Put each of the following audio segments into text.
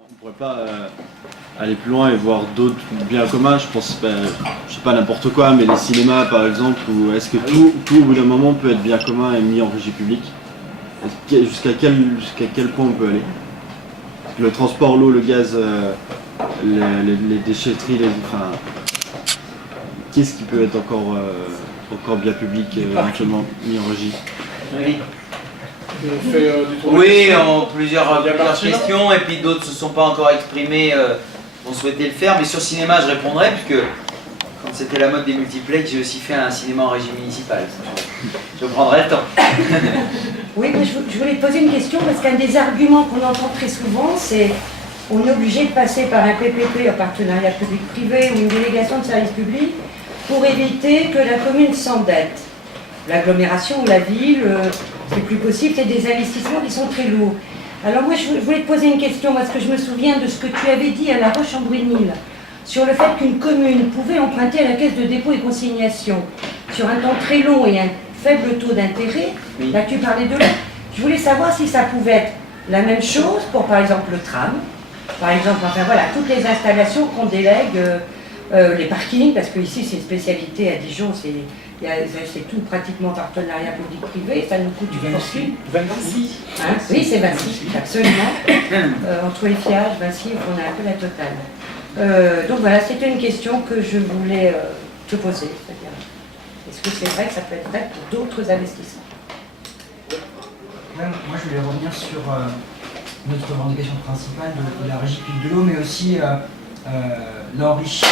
On pourrait pas aller plus loin et voir d'autres biens communs, je pense, je sais pas n'importe quoi, mais les cinémas par exemple, ou est-ce que tout au bout d'un moment peut être bien commun et mis en régie publique? Jusqu'à quel point on peut aller? Le transport, l'eau, le gaz, les déchetteries, enfin, qu'est-ce qui peut être encore bien public, éventuellement mis en régie? Oui. Oui, en plusieurs questions, et puis d'autres ne se sont pas encore exprimés, vont souhaiter le faire. Mais sur cinéma, je répondrai, puisque quand c'était la mode des multiplex, j'ai aussi fait un cinéma en régie municipale. Je prendrai le temps. Oui, moi, je voulais te poser une question, parce qu'un des arguments qu'on entend très souvent, c'est on est obligé de passer par un PPP, un partenariat public-privé, ou une délégation de service public, pour éviter que la commune s'endette. L'agglomération ou la ville, c'est plus possible, c'est des investissements qui sont très lourds. Alors moi, je voulais te poser une question, parce que je me souviens de ce que tu avais dit à La Roche-en-Brénil, sur le fait qu'une commune pouvait emprunter à la Caisse de dépôt et consignation sur un temps très long et un faible taux d'intérêt. Oui. Là, tu parlais de l'eau. Je voulais savoir si ça pouvait être la même chose pour, par exemple, le tram, par exemple, enfin voilà, toutes les installations qu'on délègue, les parkings, parce que ici c'est une spécialité à Dijon, c'est tout pratiquement partenariat public-privé, ça nous coûte une fortune. 26. Hein, oui, c'est Vinci, absolument. Entre Eiffage, Vinci, on a un peu la totale. Donc voilà, c'était une question que je voulais te poser. C'est-à-dire, est-ce que c'est vrai que ça peut être vrai pour d'autres investissements? Moi, je voulais revenir sur notre revendication principale de la régie publique de l'eau, mais aussi l'enrichir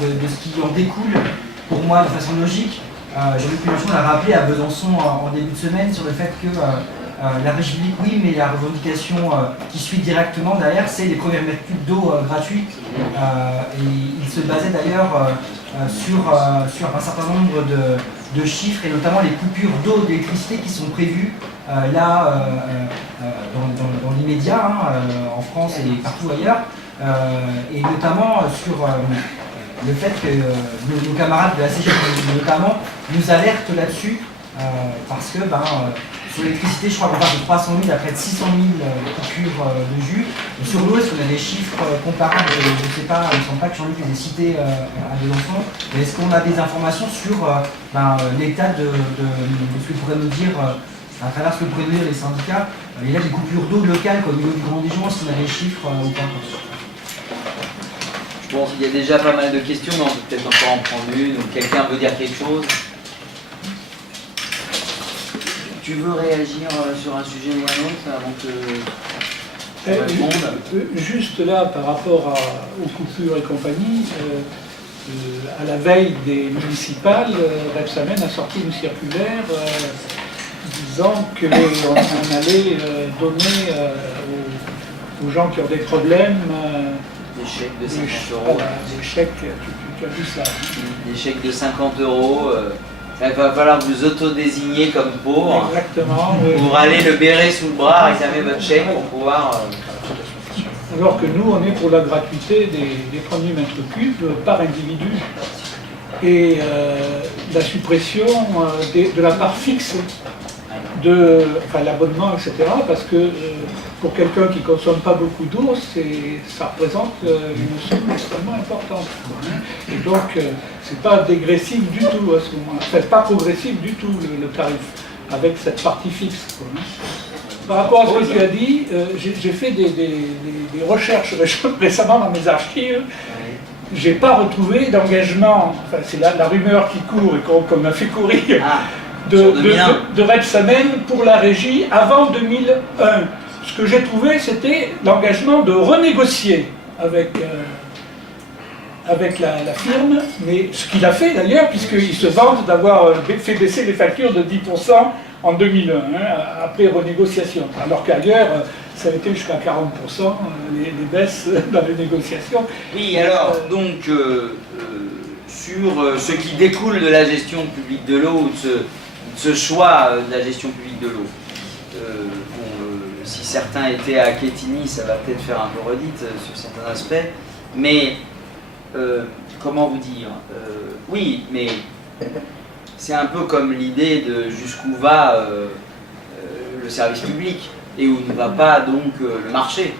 de ce qui en découle, pour moi, de façon logique. J'ai vu que Mélenchon l'a rappelé à Besançon en début de semaine sur le fait que la régie publique, oui, mais la revendication qui suit directement derrière, c'est les premiers mètres cubes d'eau gratuits. Et il se basait d'ailleurs sur un certain nombre de chiffres, et notamment les coupures d'eau, d'électricité qui sont prévues dans l'immédiat, en France et partout ailleurs, et notamment sur le fait que nos camarades de la CGT notamment nous alertent là-dessus, parce que sur l'électricité, je crois qu'on passe de 300 000 à près de 600 000 coupures de jus. Et sur l'eau, est-ce qu'on a des chiffres comparables? Je ne sais pas, il ne me semble pas que Jean-Luc les ait cités à Besançon. Mais est-ce qu'on a des informations sur l'état de ce que pourraient nous dire, à travers ce que pourraient nous dire les syndicats, il y a des coupures d'eau locales au niveau du Grand Dijon, est-ce qu'on a des chiffres ou pas? Bon, il y a déjà pas mal de questions, mais on peut peut-être encore en prendre une, ou quelqu'un veut dire quelque chose. Tu veux réagir sur un sujet ou un autre avant que je réponde? Juste là, par rapport aux coupures et compagnie, à la veille des municipales, Rebsamen a sorti une circulaire disant qu'on allait donner aux gens qui ont des problèmes des chèques de 50 euros. Des chèques, tu as vu ça? Des chèques de 50 euros. Il va falloir vous auto-désigner comme pauvre. Exactement. Pour aller le béret sous le bras, réclamer votre chèque pour pouvoir. Alors que nous, on est pour la gratuité des premiers mètres cubes par individu. Et la suppression de la part fixe de l'abonnement, etc. Parce que pour quelqu'un qui ne consomme pas beaucoup d'eau, ça représente une somme extrêmement importante. Et donc, c'est pas dégressif du tout à ce moment-là. Enfin, c'est pas progressif du tout le tarif, avec cette partie fixe. Par rapport à ce que tu as dit, j'ai fait des recherches récemment dans mes archives. J'ai pas retrouvé d'engagement, enfin c'est la rumeur qui court et qu'on m'a fait courir, de Rebsamen pour la régie avant 2001. Ce que j'ai trouvé, c'était l'engagement de renégocier avec la firme, mais ce qu'il a fait d'ailleurs, puisqu'il se vante d'avoir fait baisser les factures de 10% en 2001, après renégociation. Alors qu'ailleurs, ça a été jusqu'à 40%, les baisses dans les négociations. Oui, alors, donc, sur ce qui découle de la gestion publique de l'eau, ou de ce choix de la gestion publique de l'eau, si certains étaient à Quetigny, ça va peut-être faire un peu redite sur certains aspects, mais comment vous dire, oui, mais c'est un peu comme l'idée de jusqu'où va le service public et où ne va pas donc le marché.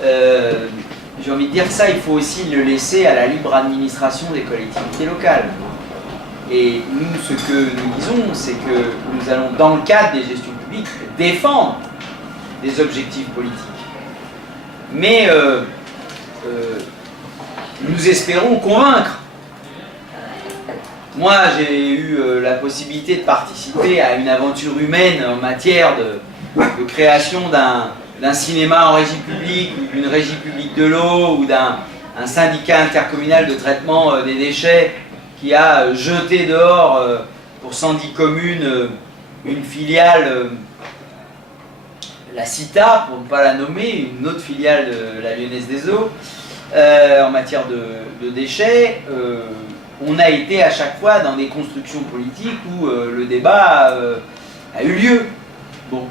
J'ai envie de dire que ça, il faut aussi le laisser à la libre administration des collectivités locales. Et nous, ce que nous disons, c'est que nous allons, dans le cadre des gestions publiques, défendre des objectifs politiques. Mais nous espérons convaincre. Moi, j'ai eu la possibilité de participer à une aventure humaine en matière de création d'un cinéma en régie publique, ou d'une régie publique de l'eau, ou d'un syndicat intercommunal de traitement des déchets qui a jeté dehors pour 110 communes une filiale, la CITA, pour ne pas la nommer, une autre filiale de la Lyonnaise des Eaux, en matière de déchets. On a été à chaque fois dans des constructions politiques où le débat a eu lieu. Bon.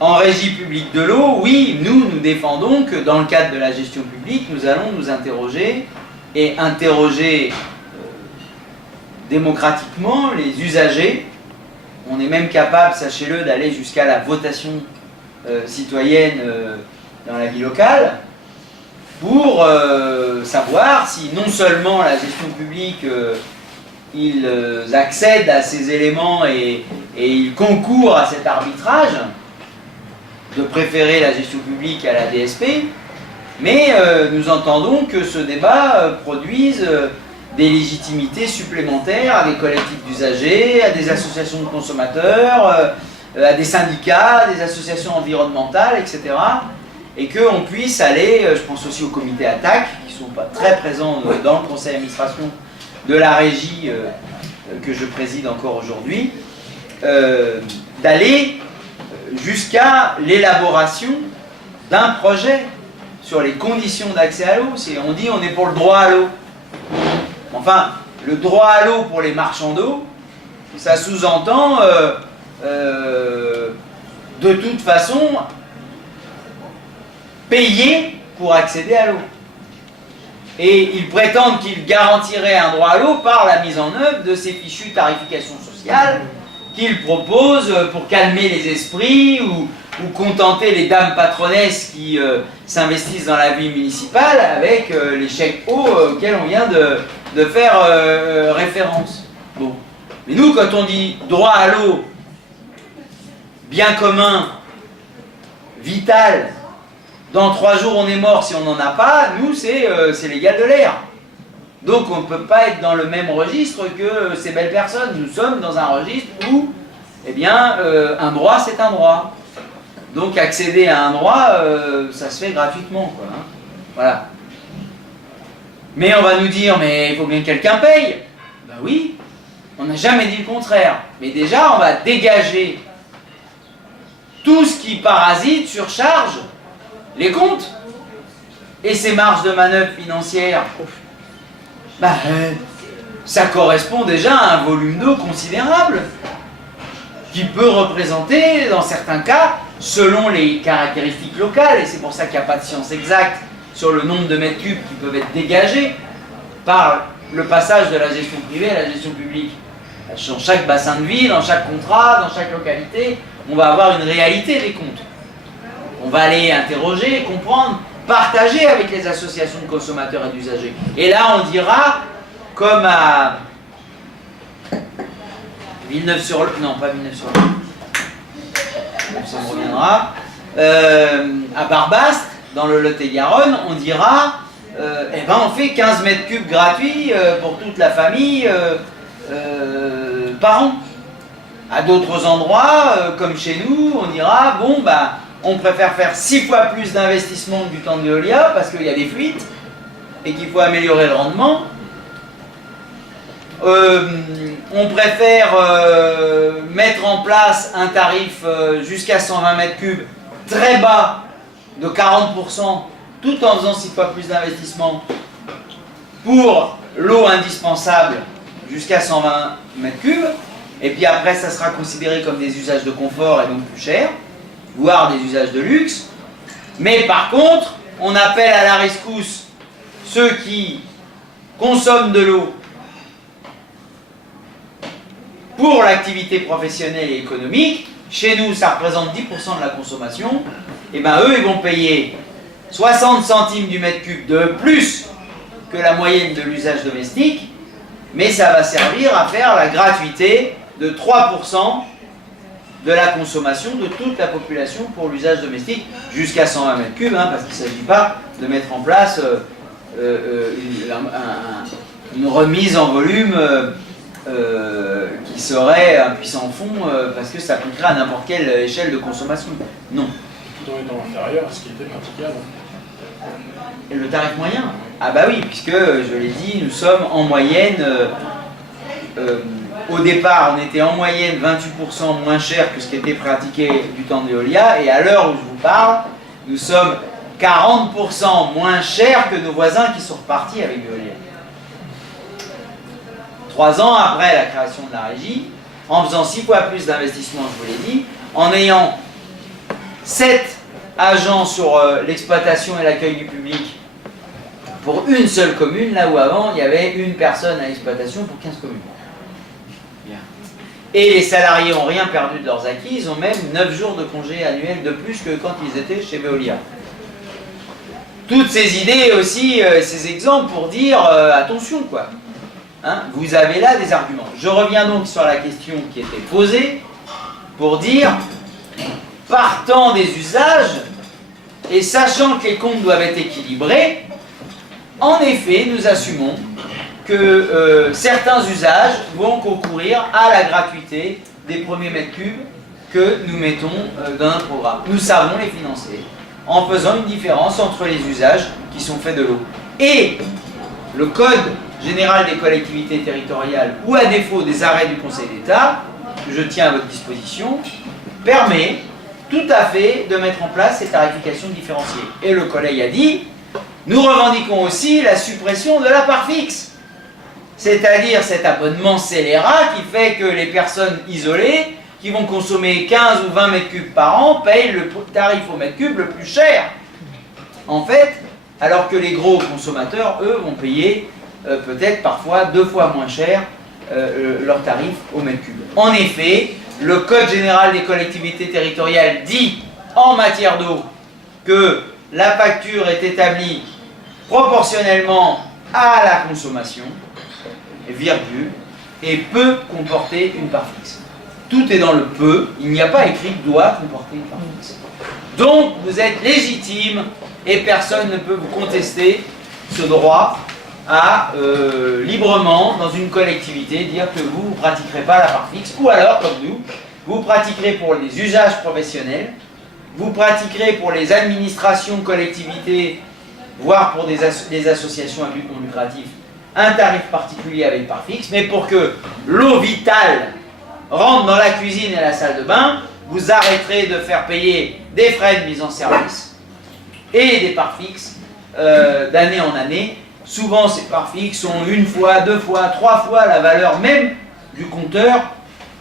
En régie publique de l'eau, oui, nous défendons que dans le cadre de la gestion publique, nous allons nous interroger et interroger démocratiquement les usagers. On est même capable, sachez-le, d'aller jusqu'à la votation citoyenne dans la vie locale pour savoir si non seulement la gestion publique, ils accèdent à ces éléments et ils concourent à cet arbitrage de préférer la gestion publique à la DSP, mais nous entendons que ce débat produise des légitimités supplémentaires à des collectifs d'usagers, à des associations de consommateurs, à des syndicats, des associations environnementales, etc. Et qu'on puisse aller, je pense aussi aux comités attaques, qui ne sont pas très présents dans le conseil d'administration de la régie que je préside encore aujourd'hui, d'aller jusqu'à l'élaboration d'un projet sur les conditions d'accès à l'eau. On dit on est pour le droit à l'eau. Enfin, le droit à l'eau pour les marchands d'eau, ça sous-entend de toute façon payer pour accéder à l'eau. Et ils prétendent qu'ils garantiraient un droit à l'eau par la mise en œuvre de ces fichues tarifications sociales qu'ils proposent pour calmer les esprits ou contenter les dames patronesses qui s'investissent dans la vie municipale avec les chèques eau auxquels on vient de faire référence. Bon. Mais nous, quand on dit droit à l'eau, bien commun, vital, dans 3 jours on est mort si on n'en a pas, nous c'est l'égal de l'air. Donc on ne peut pas être dans le même registre que ces belles personnes. Nous sommes dans un registre où, eh bien, un droit c'est un droit. Donc accéder à un droit, ça se fait gratuitement, quoi, hein. Voilà. Mais on va nous dire, mais il faut bien que quelqu'un paye. Ben oui, on n'a jamais dit le contraire. Mais déjà, on va dégager tout ce qui parasite, surcharge les comptes. Et ces marges de manœuvre financières, ben, ça correspond déjà à un volume d'eau considérable qui peut représenter, dans certains cas, selon les caractéristiques locales, et c'est pour ça qu'il n'y a pas de science exacte sur le nombre de mètres cubes qui peuvent être dégagés par le passage de la gestion privée à la gestion publique. Dans chaque bassin de vie, dans chaque contrat, dans chaque localité, on va avoir une réalité des comptes. On va aller interroger, comprendre, partager avec les associations de consommateurs et d'usagers. Et là, on dira, comme à Villeneuve-sur-Lot, non pas Villeneuve-sur-Lot, ça me reviendra, à Barbaste, dans le Lot-et-Garonne, on dira, eh ben on fait 15 mètres cubes gratuits pour toute la famille par an. À d'autres endroits, comme chez nous, on dira, bon, bah, on préfère faire 6 fois plus d'investissement que du temps de Veolia parce qu'il y a des fuites et qu'il faut améliorer le rendement. On préfère mettre en place un tarif jusqu'à 120 mètres cubes très bas de 40% tout en faisant 6 fois plus d'investissement pour l'eau indispensable jusqu'à 120 mètres cubes. Et puis après, ça sera considéré comme des usages de confort et donc plus cher, voire des usages de luxe. Mais par contre, on appelle à la rescousse ceux qui consomment de l'eau pour l'activité professionnelle et économique, chez nous ça représente 10% de la consommation, et bien eux ils vont payer 60 centimes du mètre cube de plus que la moyenne de l'usage domestique, mais ça va servir à faire la gratuité de 3% de la consommation de toute la population pour l'usage domestique, jusqu'à 120 mètres cubes, hein, parce qu'il ne s'agit pas de mettre en place une remise en volume qui serait un puissant fond parce que ça coûterait à n'importe quelle échelle de consommation. Non. Tout en étant inférieur à ce qui était pratiqué avant. Et le tarif moyen? Ah bah oui, puisque, je l'ai dit, nous sommes en moyenne, au départ, on était en moyenne 28% moins cher que ce qui était pratiqué du temps de Veolia, et à l'heure où je vous parle, nous sommes 40% moins cher que nos voisins qui sont repartis avec Veolia. 3 ans après la création de la régie, en faisant 6 fois plus d'investissement, je vous l'ai dit, en ayant 7 agents sur l'exploitation et l'accueil du public pour une seule commune, là où avant il y avait une personne à l'exploitation pour 15 communes. Bien. Et les salariés n'ont rien perdu de leurs acquis, ils ont même 9 jours de congé annuel de plus que quand ils étaient chez Veolia. Toutes ces idées aussi, ces exemples pour dire attention quoi. Hein, vous avez là des arguments. Je reviens donc sur la question qui était posée pour dire, partant des usages et sachant que les comptes doivent être équilibrés, en effet, nous assumons que certains usages vont concourir à la gratuité des premiers mètres cubes que nous mettons dans notre programme. Nous savons les financer en faisant une différence entre les usages qui sont faits de l'eau. Et le Code général des collectivités territoriales, ou à défaut des arrêts du Conseil d'État, que je tiens à votre disposition, permet tout à fait de mettre en place ces tarifications différenciées. Et le collègue a dit, nous revendiquons aussi la suppression de la part fixe, c'est-à-dire cet abonnement scélérat qui fait que les personnes isolées, qui vont consommer 15 ou 20 mètres cubes par an, payent le tarif au mètre cube le plus cher. En fait, alors que les gros consommateurs, eux, vont payer peut-être parfois 2 fois moins cher leur tarif au mètre cube. En effet, le Code général des collectivités territoriales dit en matière d'eau que la facture est établie proportionnellement à la consommation, virgule, et peut comporter une part fixe. Tout est dans le peut, il n'y a pas écrit doit comporter une part fixe. Donc vous êtes légitime et personne ne peut vous contester ce droit à librement, dans une collectivité, dire que vous ne pratiquerez pas la part fixe, ou alors, comme nous, vous pratiquerez pour les usages professionnels, vous pratiquerez pour les administrations, collectivités, voire pour des associations à but non lucratif, un tarif particulier avec part fixe, mais pour que l'eau vitale rentre dans la cuisine et la salle de bain, vous arrêterez de faire payer des frais de mise en service et des parts fixes d'année en année. Souvent, ces parts fixes sont 1 fois, 2 fois, 3 fois la valeur même du compteur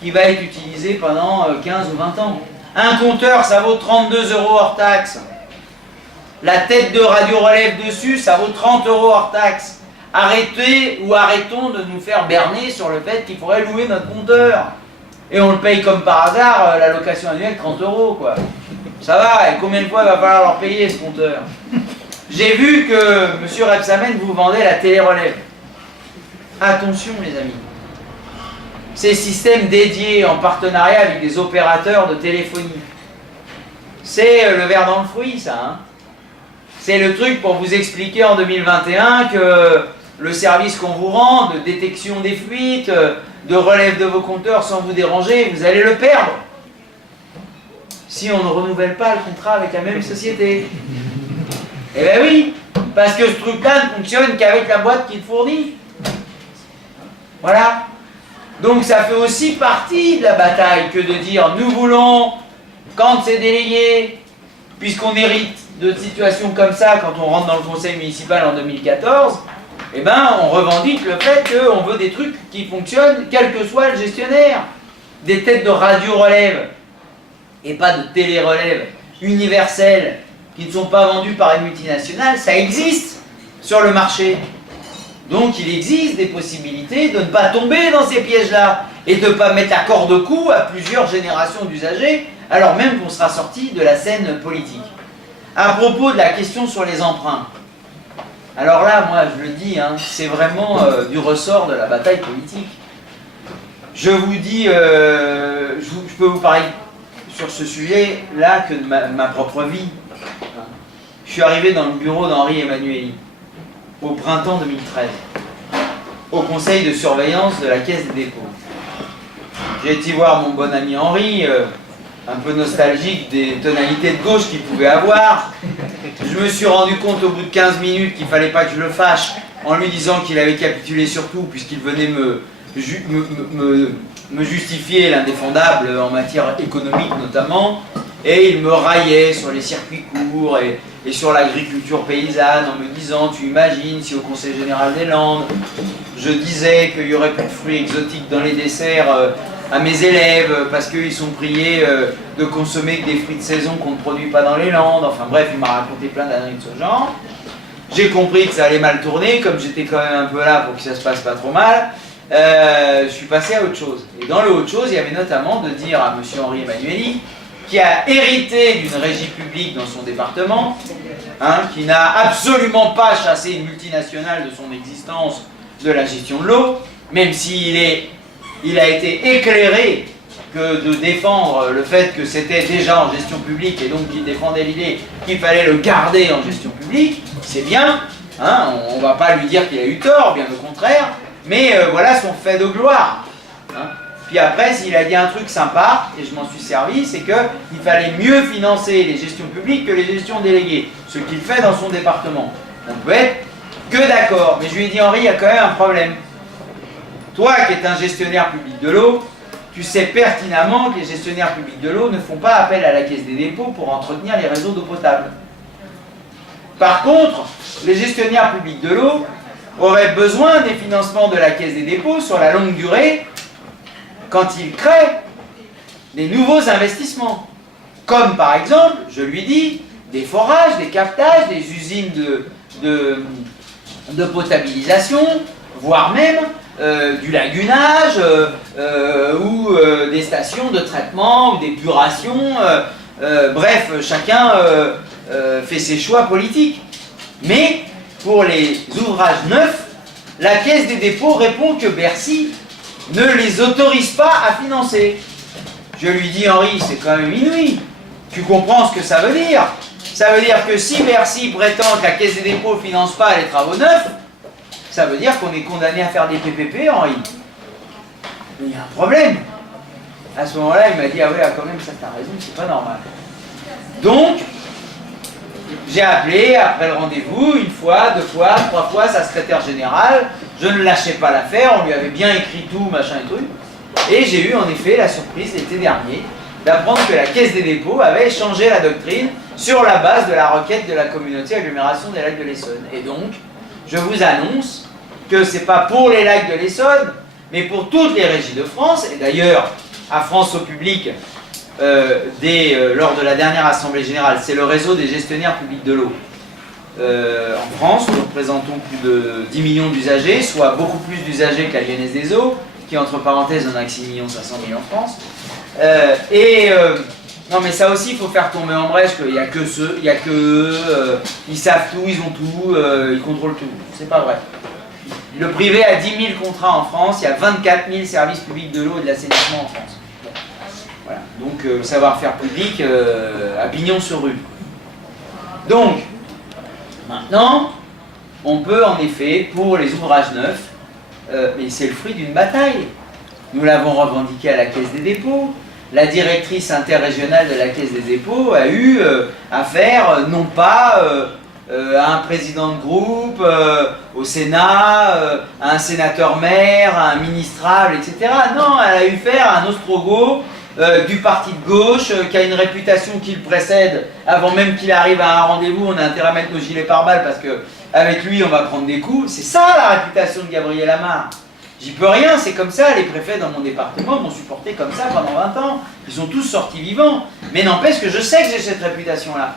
qui va être utilisé pendant 15 ou 20 ans. Un compteur, ça vaut 32 € hors taxe. La tête de radio relève dessus, ça vaut 30 € hors taxe. Arrêtez ou arrêtons de nous faire berner sur le fait qu'il faudrait louer notre compteur. Et on le paye comme par hasard, la location annuelle, 30 € quoi. Ça va, et combien de fois il va falloir leur payer ce compteur? J'ai vu que M. Rebsamen vous vendait la télé-relève. Attention les amis. Ces systèmes dédiés en partenariat avec des opérateurs de téléphonie. C'est le verre dans le fruit ça. Hein. C'est le truc pour vous expliquer en 2021 que le service qu'on vous rend, de détection des fuites, de relève de vos compteurs sans vous déranger, vous allez le perdre. Si on ne renouvelle pas le contrat avec la même société. Eh bien oui, parce que ce truc-là ne fonctionne qu'avec la boîte qui le fournit. Voilà. Donc ça fait aussi partie de la bataille que de dire nous voulons, quand c'est délégué, puisqu'on hérite de situations comme ça quand on rentre dans le conseil municipal en 2014, eh ben on revendique le fait qu'on veut des trucs qui fonctionnent quel que soit le gestionnaire. Des têtes de radio-relève et pas de télé-relève universelles qui ne sont pas vendues par une multinationale, ça existe sur le marché. Donc il existe des possibilités de ne pas tomber dans ces pièges-là et de ne pas mettre la corde au cou à plusieurs générations d'usagers, alors même qu'on sera sorti de la scène politique. À propos de la question sur les emprunts, alors là, moi je le dis, hein, c'est vraiment du ressort de la bataille politique. Je vous dis, je peux vous parler sur ce sujet-là que de ma propre vie. Je suis arrivé dans le bureau d'Henri Emmanuelli au printemps 2013, au conseil de surveillance de la Caisse des dépôts. J'ai été voir mon bon ami Henri, un peu nostalgique des tonalités de gauche qu'il pouvait avoir. Je me suis rendu compte au bout de 15 minutes qu'il ne fallait pas que je le fâche en lui disant qu'il avait capitulé sur tout puisqu'il venait me justifier l'indéfendable en matière économique notamment, et il me raillait sur les circuits courts et sur l'agriculture paysanne en me disant: tu imagines si au Conseil Général des Landes je disais qu'il n'y aurait plus de fruits exotiques dans les desserts à mes élèves parce qu'ils sont priés de consommer que des fruits de saison qu'on ne produit pas dans les Landes. Enfin bref, il m'a raconté plein d'années de ce genre. J'ai compris que ça allait mal tourner, comme j'étais quand même un peu là pour que ça se passe pas trop mal. Je suis passé à autre chose. Et dans le autre chose, il y avait notamment de dire à M. Henri Emmanuelli, qui a hérité d'une régie publique dans son département, hein, qui n'a absolument pas chassé une multinationale de son existence de la gestion de l'eau, même s'il a été éclairé que de défendre le fait que c'était déjà en gestion publique et donc qu'il défendait l'idée qu'il fallait le garder en gestion publique, c'est bien, hein, on ne va pas lui dire qu'il a eu tort, bien au contraire, mais voilà son fait de gloire. Hein. Puis après, s'il a dit un truc sympa, et je m'en suis servi, c'est qu'il fallait mieux financer les gestions publiques que les gestions déléguées, ce qu'il fait dans son département. On peut être que d'accord, mais je lui ai dit: Henri, il y a quand même un problème. Toi qui es un gestionnaire public de l'eau, tu sais pertinemment que les gestionnaires publics de l'eau ne font pas appel à la Caisse des dépôts pour entretenir les réseaux d'eau potable. Par contre, les gestionnaires publics de l'eau auraient besoin des financements de la Caisse des dépôts sur la longue durée quand ils créent des nouveaux investissements. Comme par exemple, je lui dis, des forages, des captages, des usines de potabilisation, voire même du lagunage ou des stations de traitement ou d'épuration. Bref, chacun fait ses choix politiques. Mais pour les ouvrages neufs, la Caisse des dépôts répond que Bercy ne les autorise pas à financer. Je lui dis: Henri, c'est quand même inouï. Tu comprends ce que ça veut dire? Ça veut dire que si Bercy prétend que la Caisse des dépôts ne finance pas les travaux neufs, ça veut dire qu'on est condamné à faire des PPP, Henri. Mais il y a un problème. À ce moment-là, il m'a dit: ah ouais, quand même, ça t'as raison, c'est pas normal. Donc, j'ai appelé après le rendez-vous, une fois, deux fois, trois fois, sa secrétaire générale. Je ne lâchais pas l'affaire, on lui avait bien écrit tout, machin et truc. Et j'ai eu en effet la surprise l'été dernier d'apprendre que la Caisse des dépôts avait changé la doctrine sur la base de la requête de la communauté agglomération des lacs de l'Essonne. Et donc, je vous annonce que c'est pas pour les lacs de l'Essonne, mais pour toutes les régies de France. Et d'ailleurs, à France au public, lors de la dernière Assemblée Générale, c'est le réseau des gestionnaires publics de l'eau. En France, nous représentons plus de 10 millions d'usagers, soit beaucoup plus d'usagers que la Lyonnaise des Eaux, qui entre parenthèses en a que 6 500 000 en France. Non mais ça aussi, il faut faire tomber en brèche qu'il n'y a que ceux, il n'y a que eux, ils savent tout, ils ont tout, ils contrôlent tout. C'est pas vrai. Le privé a 10 000 contrats en France, il y a 24 000 services publics de l'eau et de l'assainissement en France. Voilà. Donc savoir-faire public à pignon-sur-rue. Donc, maintenant, on peut en effet, pour les ouvrages neufs, mais c'est le fruit d'une bataille. Nous l'avons revendiqué à la Caisse des dépôts. La directrice interrégionale de la Caisse des dépôts a eu affaire, non pas à un président de groupe, au Sénat, à un sénateur-maire, à un ministrable, etc. Non, elle a eu affaire à un ostrogoth du parti de gauche, qui a une réputation qui le précède. Avant même qu'il arrive à un rendez-vous, on a intérêt à mettre nos gilets pare-balles parce qu'avec lui, on va prendre des coups. C'est ça la réputation de Gabriel Amar. J'y peux rien, c'est comme ça, les préfets dans mon département m'ont supporté comme ça pendant 20 ans. Ils sont tous sortis vivants. Mais n'empêche que je sais que j'ai cette réputation-là.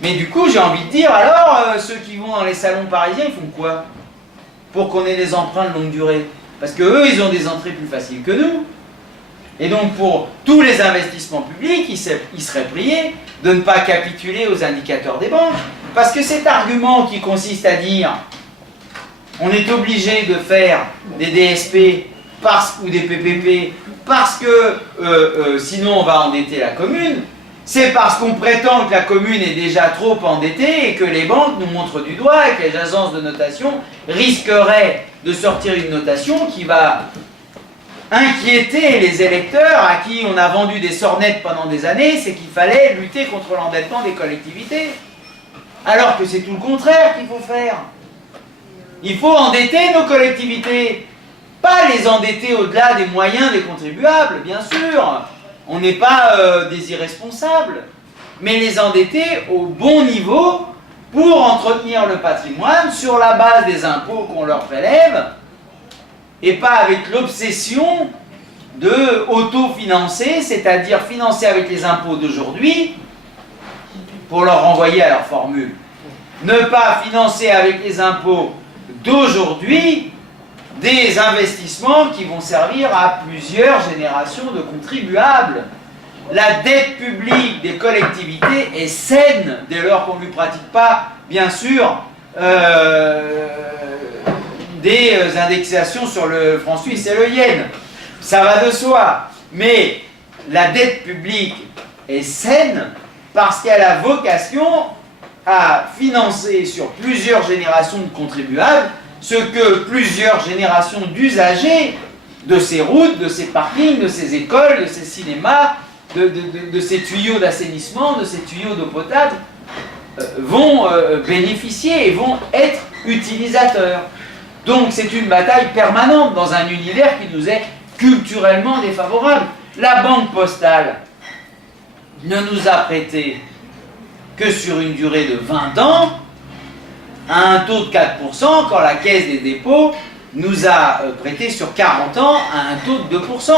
Mais du coup, j'ai envie de dire, alors, ceux qui vont dans les salons parisiens, ils font quoi? pour qu'on ait des emprunts de longue durée. Parce qu'eux, ils ont des entrées plus faciles que nous. Et donc pour tous les investissements publics, ils seraient priés de ne pas capituler aux indicateurs des banques. Parce que cet argument qui consiste à dire on est obligé de faire des DSP ou des PPP parce que sinon on va endetter la commune, c'est parce qu'on prétend que la commune est déjà trop endettée et que les banques nous montrent du doigt et que les agences de notation risqueraient de sortir une notation qui va inquiéter les électeurs à qui on a vendu des sornettes pendant des années, c'est qu'il fallait lutter contre l'endettement des collectivités. Alors que c'est tout le contraire qu'il faut faire. Il faut endetter nos collectivités, pas les endetter au-delà des moyens des contribuables, bien sûr. On n'est pas des irresponsables, mais les endetter au bon niveau pour entretenir le patrimoine sur la base des impôts qu'on leur prélève, et pas avec l'obsession de auto-financer, c'est-à-dire financer avec les impôts d'aujourd'hui pour leur renvoyer à leur formule. Ne pas financer avec les impôts d'aujourd'hui des investissements qui vont servir à plusieurs générations de contribuables. La dette publique des collectivités est saine dès lors qu'on ne lui pratique pas, bien sûr, des indexations sur le franc suisse et le yen. Ça va de soi. Mais la dette publique est saine parce qu'elle a vocation à financer sur plusieurs générations de contribuables ce que plusieurs générations d'usagers de ces routes, de ces parkings, de ces écoles, de ces cinémas, de ces tuyaux d'assainissement, de ces tuyaux d'eau potable vont bénéficier et vont être utilisateurs. Donc c'est une bataille permanente dans un univers qui nous est culturellement défavorable. La Banque postale ne nous a prêté que sur une durée de 20 ans, à un taux de 4%, quand la Caisse des dépôts nous a prêté sur 40 ans à un taux de 2%.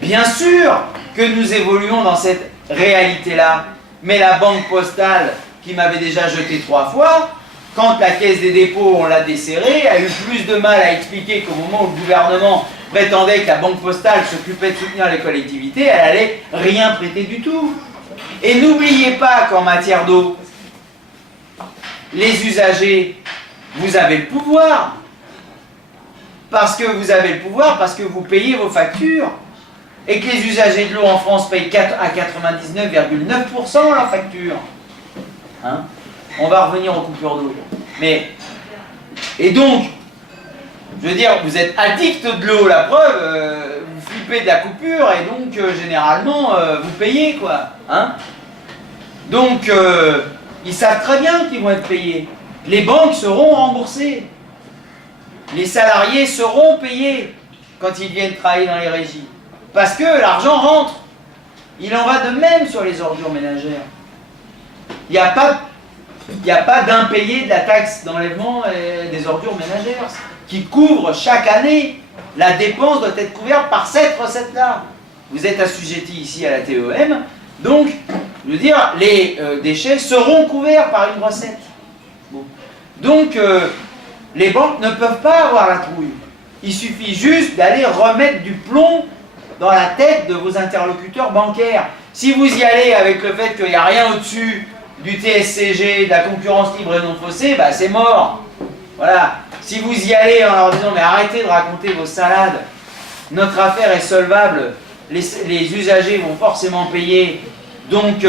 Bien sûr que nous évoluons dans cette réalité-là, mais la Banque postale, qui m'avait déjà jeté 3 fois, quand la Caisse des dépôts, on l'a desserrée, a eu plus de mal à expliquer qu'au moment où le gouvernement prétendait que la Banque postale s'occupait de soutenir les collectivités, elle allait rien prêter du tout. Et n'oubliez pas qu'en matière d'eau, les usagers, vous avez le pouvoir. Parce que vous avez le pouvoir, parce que vous payez vos factures. Et que les usagers de l'eau en France payent à 99,9% leurs factures. Hein? On va revenir aux coupures d'eau. Mais, et donc, je veux dire, vous êtes addict de l'eau, la preuve, vous flippez de la coupure et donc, généralement, vous payez, quoi. Hein? Donc, ils savent très bien qu'ils vont être payés. Les banques seront remboursées. Les salariés seront payés quand ils viennent travailler dans les régies. Parce que l'argent rentre. Il en va de même sur les ordures ménagères. Il n'y a pas d'impayé de la taxe d'enlèvement des ordures ménagères qui couvre chaque année. La dépense doit être couverte par cette recette-là. Vous êtes assujetti ici à la TEM, donc, je veux dire, les déchets seront couverts par une recette. Bon. Donc, les banques ne peuvent pas avoir la trouille. Il suffit juste d'aller remettre du plomb dans la tête de vos interlocuteurs bancaires. Si vous y allez avec le fait qu'il n'y a rien au-dessus du TSCG, de la concurrence libre et non faussée, bah c'est mort. Voilà. Si vous y allez en leur disant mais arrêtez de raconter vos salades, notre affaire est solvable, les usagers vont forcément payer, donc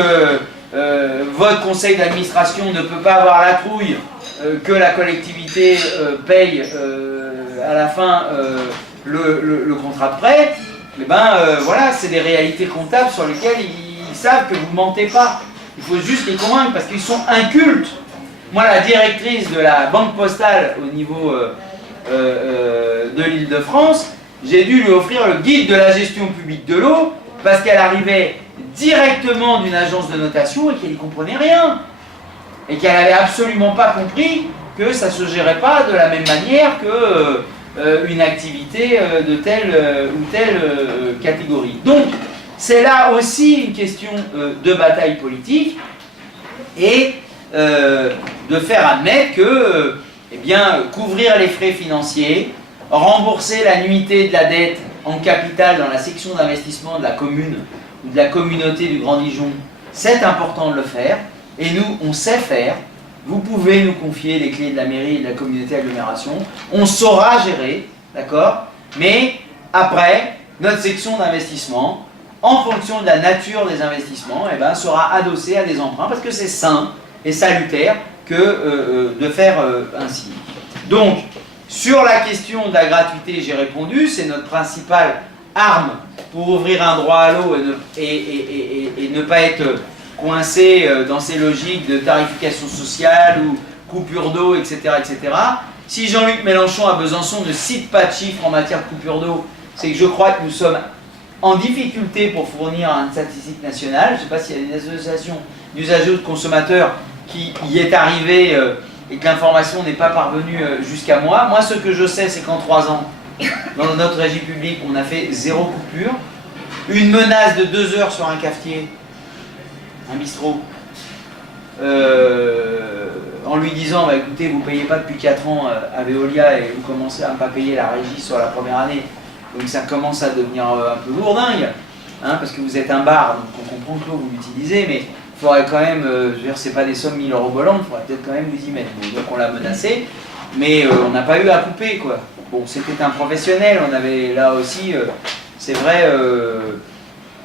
votre conseil d'administration ne peut pas avoir la trouille que la collectivité paye à la fin le contrat de prêt, et voilà, c'est des réalités comptables sur lesquelles ils savent que vous ne mentez pas. Il faut juste les convaincre parce qu'ils sont incultes. Moi, la directrice de la Banque postale au niveau de l'Île-de-France, j'ai dû lui offrir le guide de la gestion publique de l'eau parce qu'elle arrivait directement d'une agence de notation et qu'elle n'y comprenait rien. Et qu'elle n'avait absolument pas compris que ça ne se gérait pas de la même manière que une activité de telle ou telle catégorie. Donc, c'est là aussi une question de bataille politique et de faire admettre que eh bien, couvrir les frais financiers, rembourser la nuitée de la dette en capital dans la section d'investissement de la commune ou de la communauté du Grand Dijon, c'est important de le faire. Et nous, on sait faire. Vous pouvez nous confier les clés de la mairie et de la communauté agglomération. On saura gérer, d'accord? Mais après, notre section d'investissement, en fonction de la nature des investissements, eh ben, sera adossée à des emprunts parce que c'est sain et salutaire que de faire ainsi. Donc, sur la question de la gratuité, j'ai répondu, c'est notre principale arme pour ouvrir un droit à l'eau et ne pas être coincé dans ces logiques de tarification sociale ou coupure d'eau, etc., etc. Si Jean-Luc Mélenchon à Besançon ne cite pas de chiffres en matière de coupure d'eau, c'est que je crois que nous sommes en difficulté pour fournir une statistique nationale. Je ne sais pas s'il y a des associations d'usagers ou de consommateurs qui y est arrivé et que l'information n'est pas parvenue jusqu'à moi. Moi, ce que je sais, c'est qu'en 3 ans, dans notre régie publique, on a fait 0 coupure. Une menace de 2 heures sur un cafetier, un bistrot, en lui disant bah, écoutez, vous ne payez pas depuis 4 ans à Veolia et vous commencez à ne pas payer la régie sur la première année. Donc ça commence à devenir un peu lourdingue, hein, parce que vous êtes un bar, donc on comprend que l'eau vous l'utilisez, mais il faudrait quand même, je veux dire, c'est pas des sommes 1000 € volantes, il faudrait peut-être quand même vous y mettre. Bon, donc on l'a menacé, mais on n'a pas eu à couper, quoi. Bon, c'était un professionnel, on avait là aussi, c'est vrai,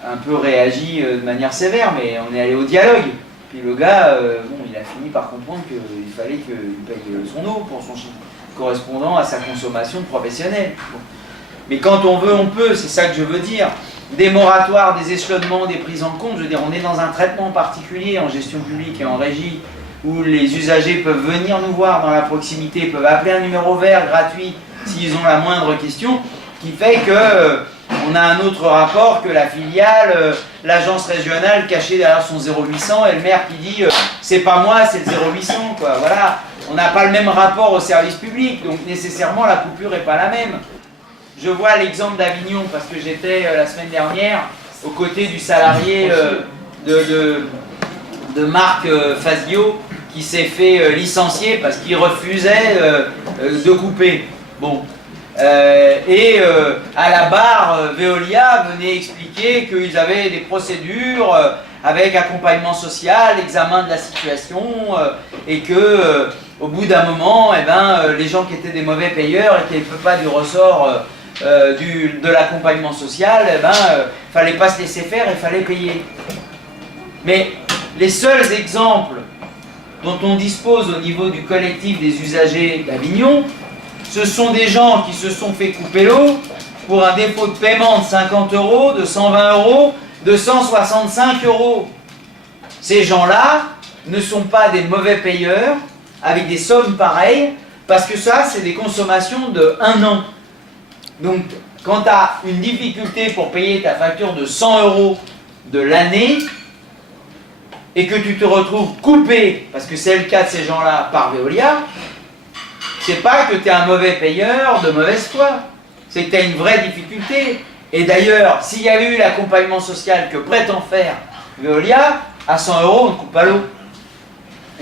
un peu réagi de manière sévère, mais on est allé au dialogue. Puis le gars, bon, il a fini par comprendre qu'il fallait qu'il paye son eau pour son chiffre correspondant à sa consommation professionnelle. Bon. Mais quand on veut, on peut, c'est ça que je veux dire. Des moratoires, des échelonnements, des prises en compte, je veux dire, on est dans un traitement particulier en gestion publique et en régie, où les usagers peuvent venir nous voir dans la proximité, peuvent appeler un numéro vert gratuit s'ils ont la moindre question, qui fait que on a un autre rapport que la filiale, l'agence régionale cachée derrière son 0800 et le maire qui dit c'est pas moi, c'est le 0800, quoi. Voilà, on n'a pas le même rapport au service public, donc nécessairement la coupure n'est pas la même. Je vois l'exemple d'Avignon parce que j'étais la semaine dernière aux côtés du salarié de Marc Fazio qui s'est fait licencier parce qu'il refusait de couper. Bon. À la barre, Veolia venait expliquer qu'ils avaient des procédures avec accompagnement social, examen de la situation, et que au bout d'un moment, eh ben, les gens qui étaient des mauvais payeurs et qui n'étaient pas du ressort de l'accompagnement social, eh ben, fallait pas se laisser faire et fallait payer. Mais les seuls exemples dont on dispose au niveau du collectif des usagers d'Avignon, ce sont des gens qui se sont fait couper l'eau pour un défaut de paiement de 50 €, de 120 €, de 165 €. Ces gens-là ne sont pas des mauvais payeurs avec des sommes pareilles, parce que ça, c'est des consommations de 1 an. Donc, quand tu as une difficulté pour payer ta facture de 100 € de l'année, et que tu te retrouves coupé, parce que c'est le cas de ces gens-là, par Veolia, c'est pas que tu es un mauvais payeur de mauvaise foi, c'est que tu as une vraie difficulté. Et d'ailleurs, s'il y avait eu l'accompagnement social que prétend faire Veolia, à 100 € on ne coupe pas l'eau.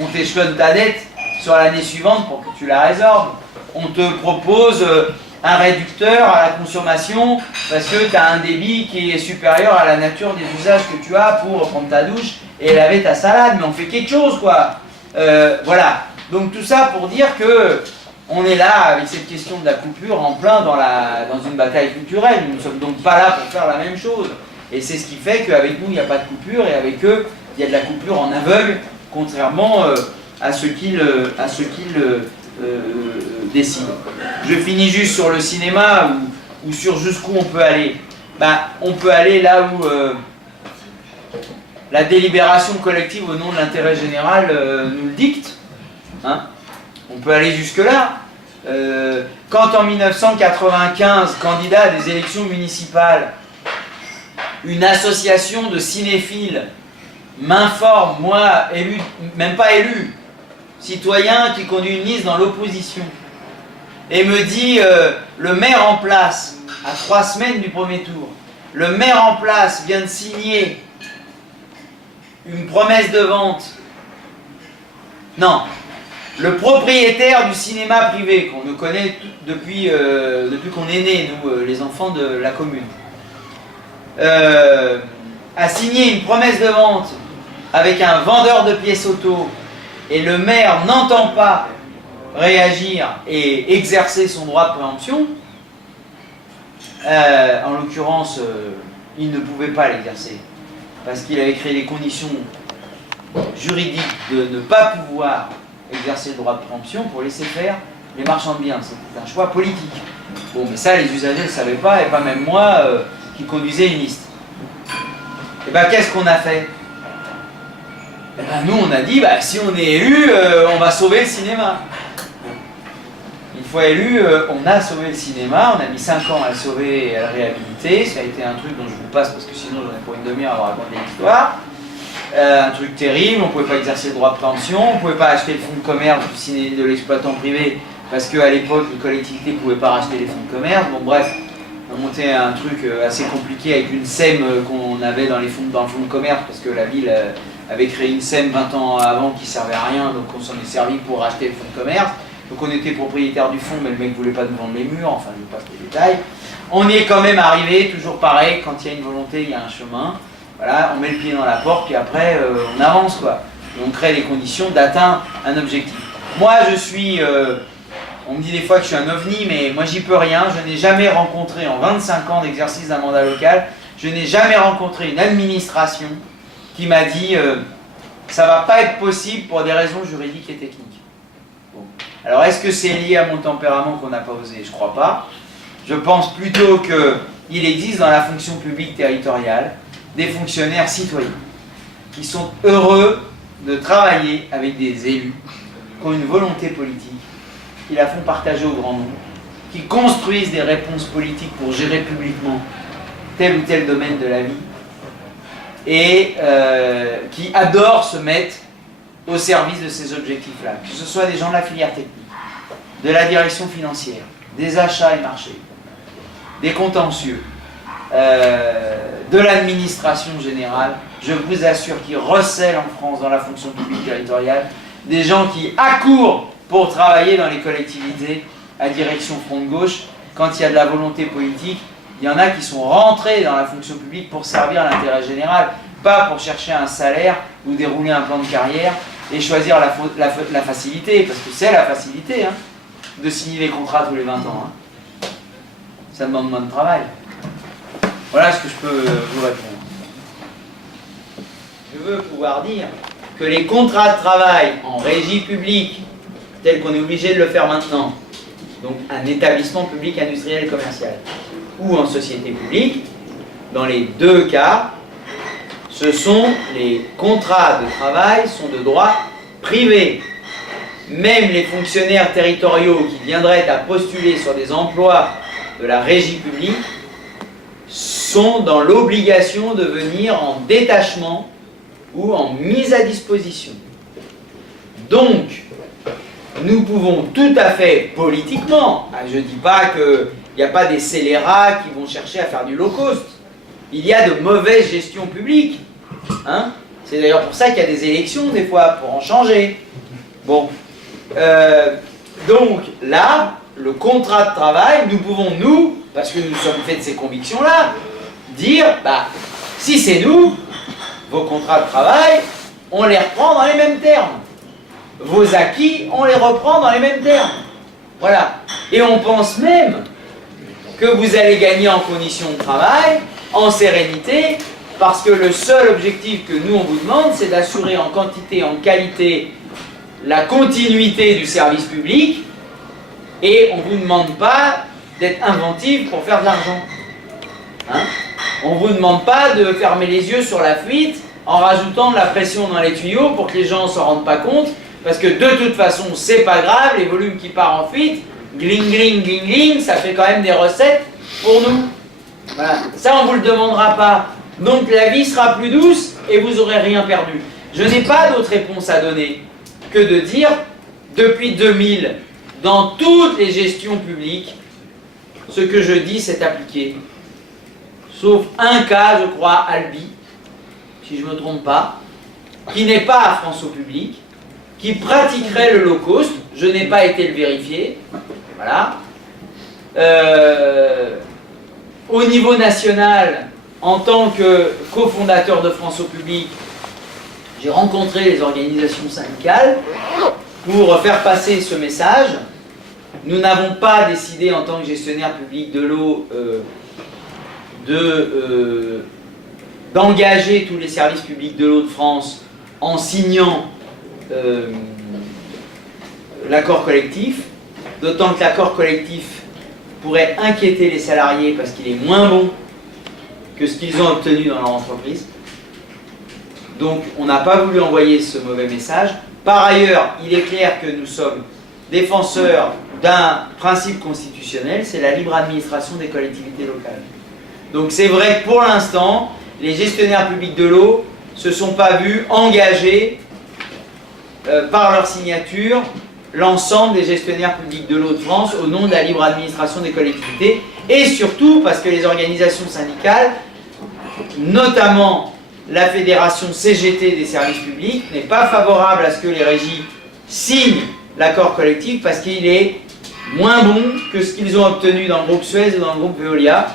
On t'échelonne ta dette sur l'année suivante pour que tu la résorbes. On te propose un réducteur à la consommation parce que tu as un débit qui est supérieur à la nature des usages que tu as pour prendre ta douche et laver ta salade. Mais on fait quelque chose, quoi. Voilà. Donc tout ça pour dire que on est là avec cette question de la coupure en plein dans une bataille culturelle. Nous ne sommes donc pas là pour faire la même chose. Et c'est ce qui fait qu'avec nous, il n'y a pas de coupure et avec eux, il y a de la coupure en aveugle, contrairement à ce qu'ils décident. Je finis juste sur le cinéma ou sur jusqu'où on peut aller. Ben, on peut aller là où la délibération collective au nom de l'intérêt général nous le dicte. Hein, on peut aller jusque-là. Quand en 1995, candidat à des élections municipales, une association de cinéphiles m'informe, moi, élu, même pas élu, citoyen qui conduit une liste dans l'opposition, et me dit le maire en place, à 3 semaines du premier tour, le maire en place vient de signer une promesse de vente. Non. le propriétaire du cinéma privé, qu'on nous connaît depuis qu'on est né, nous, les enfants de la commune, a signé une promesse de vente avec un vendeur de pièces auto, et le maire n'entend pas réagir et exercer son droit de préemption, en l'occurrence, il ne pouvait pas l'exercer, parce qu'il avait créé les conditions juridiques de ne pas pouvoir exercer le droit de préemption pour laisser faire les marchands de biens. C'était un choix politique. Bon, mais ça, les usagers ne le savaient pas, et pas même moi, qui conduisais une liste. Et bien, qu'est-ce qu'on a fait? Et ben, nous, on a dit, bah, si on est élu, on va sauver le cinéma. Une fois élu, on a sauvé le cinéma, on a mis 5 ans à le sauver et à le réhabiliter. Ça a été un truc dont je vous passe parce que sinon j'en ai pour une demi-heure à vous raconter l'histoire. Un truc terrible, on ne pouvait pas exercer le droit de préemption, on ne pouvait pas acheter le fonds de commerce de l'exploitant privé parce qu'à l'époque les collectivités ne pouvaient pas racheter les fonds de commerce. Bon bref, on a monté un truc assez compliqué avec une SEM qu'on avait dans le fonds de commerce parce que la ville avait créé une SEM 20 ans avant qui ne servait à rien, donc on s'en est servi pour racheter le fonds de commerce. Donc on était propriétaire du fonds, mais le mec ne voulait pas nous vendre les murs, enfin je vous passe les détails. On y est quand même arrivé, toujours pareil, quand il y a une volonté, il y a un chemin. Voilà, on met le pied dans la porte, puis après on avance quoi. Et on crée les conditions d'atteindre un objectif. Moi je suis, on me dit des fois que je suis un ovni, mais moi j'y peux rien. Je n'ai jamais rencontré, en 25 ans d'exercice d'un mandat local, je n'ai jamais rencontré une administration qui m'a dit ça ne va pas être possible pour des raisons juridiques et techniques. Bon. Alors est-ce que c'est lié à mon tempérament qu'on n'a pas osé? Je ne crois pas. Je pense plutôt qu'il existe dans la fonction publique territoriale des fonctionnaires citoyens qui sont heureux de travailler avec des élus qui ont une volonté politique, qui la font partager au grand nombre, qui construisent des réponses politiques pour gérer publiquement tel ou tel domaine de la vie et qui adorent se mettre au service de ces objectifs-là, que ce soit des gens de la filière technique, de la direction financière, des achats et marchés, des contentieux, de l'administration générale. Je vous assure qu'ils recèlent en France dans la fonction publique territoriale des gens qui accourent pour travailler dans les collectivités à direction front de gauche. Quand il y a de la volonté politique, il y en a qui sont rentrés dans la fonction publique pour servir l'intérêt général, pas pour chercher un salaire ou dérouler un plan de carrière et choisir la facilité, parce que c'est la facilité hein, de signer les contrats tous les 20 ans. Hein. Ça demande moins de travail. Voilà ce que je peux vous répondre. Je veux pouvoir dire que les contrats de travail en régie publique, tels qu'on est obligé de le faire maintenant, donc un établissement public industriel et commercial, ou en société publique, dans les deux cas, ce sont les contrats de travail sont de droit privé. Même les fonctionnaires territoriaux qui viendraient à postuler sur des emplois de la régie publique sont dans l'obligation de venir en détachement ou en mise à disposition. Donc, nous pouvons tout à fait politiquement, je ne dis pas qu'il n'y a pas des scélérats qui vont chercher à faire du low cost, il y a de mauvaises gestions publiques. Hein? C'est d'ailleurs pour ça qu'il y a des élections des fois, pour en changer. Bon. Donc là, le contrat de travail, nous pouvons, nous, parce que nous sommes faits de ces convictions-là, dire, bah, si c'est nous, vos contrats de travail, on les reprend dans les mêmes termes. Vos acquis, on les reprend dans les mêmes termes. Voilà. Et on pense même que vous allez gagner en conditions de travail, en sérénité, parce que le seul objectif que nous on vous demande, c'est d'assurer en quantité, en qualité, la continuité du service public, et on ne vous demande pas d'être inventif pour faire de l'argent. Hein? On ne vous demande pas de fermer les yeux sur la fuite en rajoutant de la pression dans les tuyaux pour que les gens ne s'en rendent pas compte, parce que de toute façon, c'est pas grave, les volumes qui partent en fuite, gling gling gling gling, ça fait quand même des recettes pour nous. Voilà. Ça, on ne vous le demandera pas. Donc la vie sera plus douce et vous n'aurez rien perdu. Je n'ai pas d'autre réponse à donner que de dire, depuis 2000, dans toutes les gestions publiques, ce que je dis s'est appliqué. Sauf un cas, je crois, Albi, si je ne me trompe pas, qui n'est pas à France au public, qui pratiquerait le low cost. Je n'ai pas été le vérifier. Voilà. Au niveau national, en tant que cofondateur de France au public, j'ai rencontré les organisations syndicales pour faire passer ce message. Nous n'avons pas décidé en tant que gestionnaire public de l'eau d'engager tous les services publics de l'eau de France en signant l'accord collectif, d'autant que l'accord collectif pourrait inquiéter les salariés parce qu'il est moins bon que ce qu'ils ont obtenu dans leur entreprise. Donc on n'a pas voulu envoyer ce mauvais message. Par ailleurs, il est clair que nous sommes défenseurs d'un principe constitutionnel, c'est la libre administration des collectivités locales. Donc c'est vrai que pour l'instant, les gestionnaires publics de l'eau ne se sont pas vus engager par leur signature l'ensemble des gestionnaires publics de l'eau de France au nom de la libre administration des collectivités, et surtout parce que les organisations syndicales, notamment la fédération CGT des services publics, n'est pas favorable à ce que les régies signent l'accord collectif parce qu'il est moins bon que ce qu'ils ont obtenu dans le groupe Suez et dans le groupe Veolia.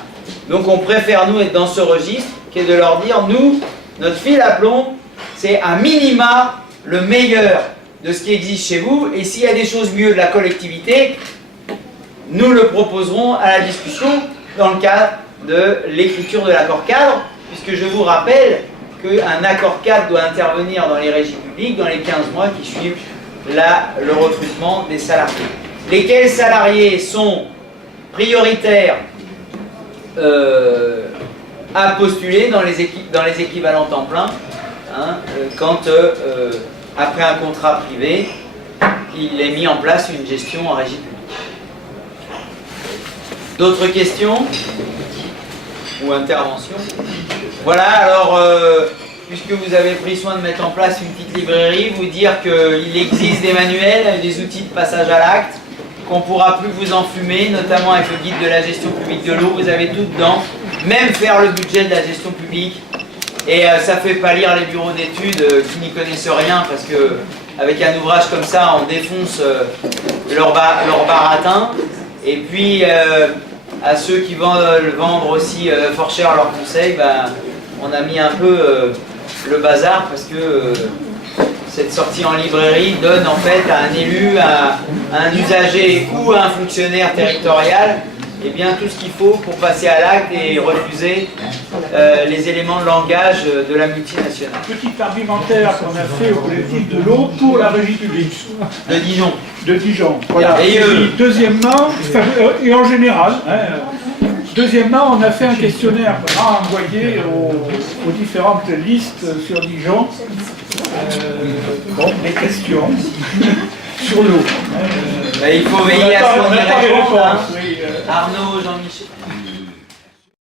Donc on préfère nous être dans ce registre qu'est de leur dire, nous, notre fil à plomb, c'est à minima le meilleur de ce qui existe chez vous, et s'il y a des choses mieux de la collectivité, nous le proposerons à la discussion dans le cadre de l'écriture de l'accord cadre, puisque je vous rappelle qu'un accord cadre doit intervenir dans les régies publiques dans les 15 mois qui suivent le recrutement des salariés. Lesquels salariés sont prioritaires à postuler dans les équivalents temps plein, hein, quand après un contrat privé, il est mis en place une gestion en régie publique. D'autres questions ou interventions? Voilà, alors, puisque vous avez pris soin de mettre en place une petite librairie, vous dire qu'il existe des manuels, des outils de passage à l'acte, qu'on ne pourra plus vous enfumer, notamment avec le guide de la gestion publique de l'eau, vous avez tout dedans, même faire le budget de la gestion publique. Et ça fait pas lire les bureaux d'études qui n'y connaissent rien, parce que avec un ouvrage comme ça, on défonce leur baratin. Et puis à ceux qui veulent vendre aussi fort cher leurs conseils, ben, on a mis un peu le bazar, parce que cette sortie en librairie donne en fait à un élu, à un usager ou à un fonctionnaire territorial, et bien tout ce qu'il faut pour passer à l'acte et refuser les éléments de langage de la multinationale. Petit argumentaire qu'on a fait au collectif de l'eau pour la régie publique. De Dijon. De Dijon. Voilà. Et deuxièmement, et en général, hein, deuxièmement, on a fait un questionnaire qu'on a envoyé aux différentes listes sur Dijon. Bon, des questions sur l'eau. Il faut veiller à ce qu'on y réponde. Hein. Oui, Arnaud, Jean-Michel.